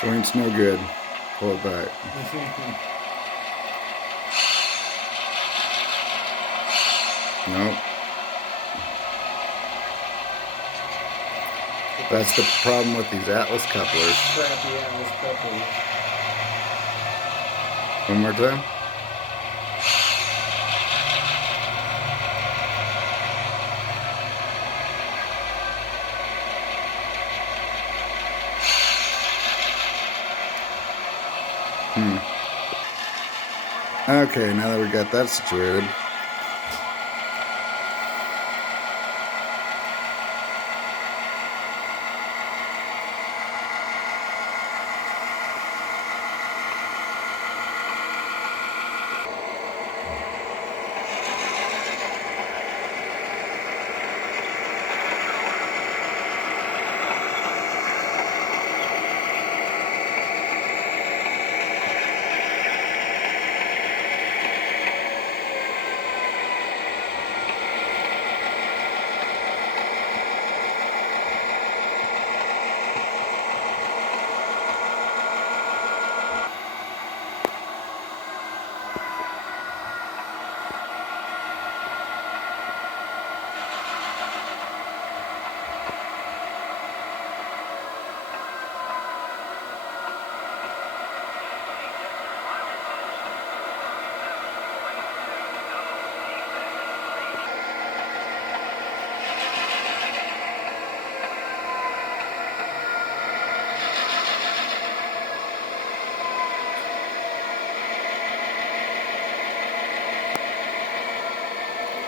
Joint's no good. Pull it back. Nope. That's the problem with these Atlas couplers. Crappy Atlas couplers. One more time. Okay, now that we got that situated.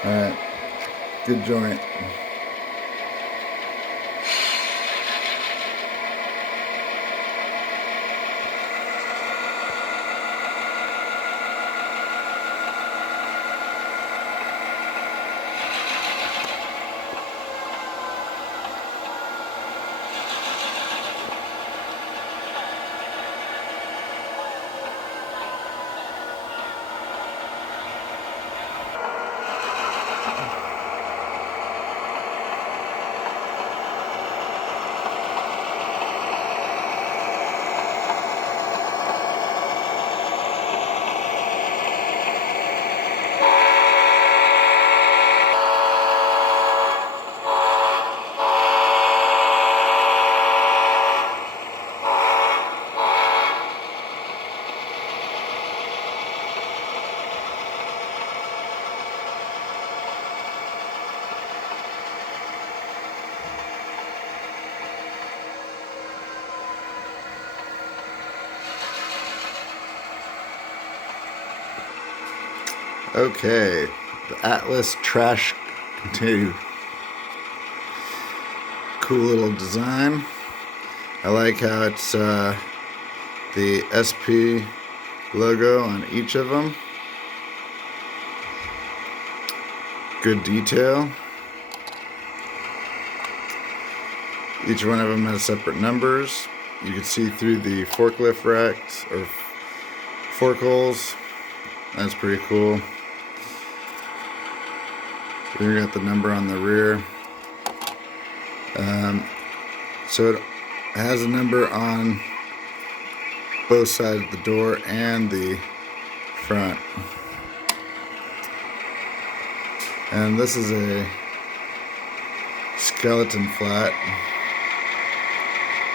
Alright, good joint. Okay, the Atlas trash container. Cool little design. I like how it's the SP logo on each of them. Good detail. Each one of them has separate numbers. You can see through the forklift racks or fork holes. That's pretty cool. Here we got the number on the rear. So it has a number on both sides of the door and the front. And this is a skeleton flat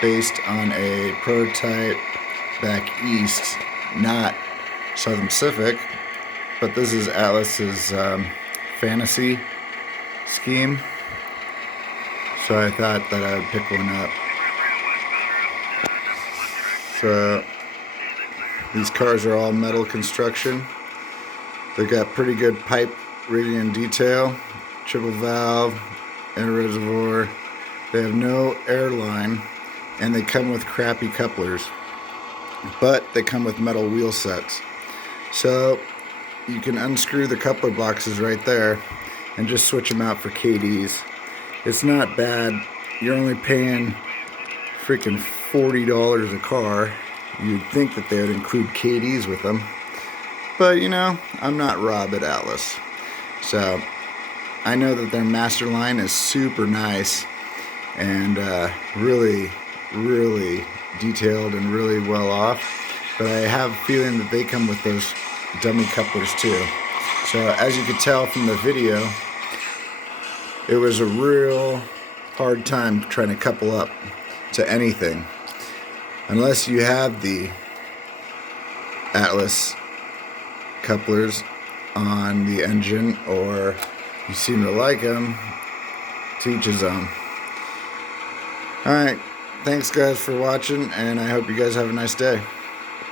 based on a prototype back east, not Southern Pacific, but this is Atlas's fantasy scheme. So I thought that I would pick one up. So these cars are all metal construction. They've got pretty good pipe rigging and detail, triple valve, air reservoir. They have no air line, and they come with crappy couplers, but they come with metal wheel sets. So you can unscrew the coupler boxes right there and just switch them out for KDs. It's not bad. You're only paying freaking $40 a car. You'd think that they would include KDs with them, but you know, I'm not Rob at Atlas, so I know that their master line is super nice and really detailed and really well off. But I have a feeling that they come with those dummy couplers too. So as you could tell from the video, it was a real hard time trying to couple up to anything. Unless you have the Atlas couplers on the engine, or you seem to like them, to each his own. Alright, thanks guys for watching, and I hope you guys have a nice day.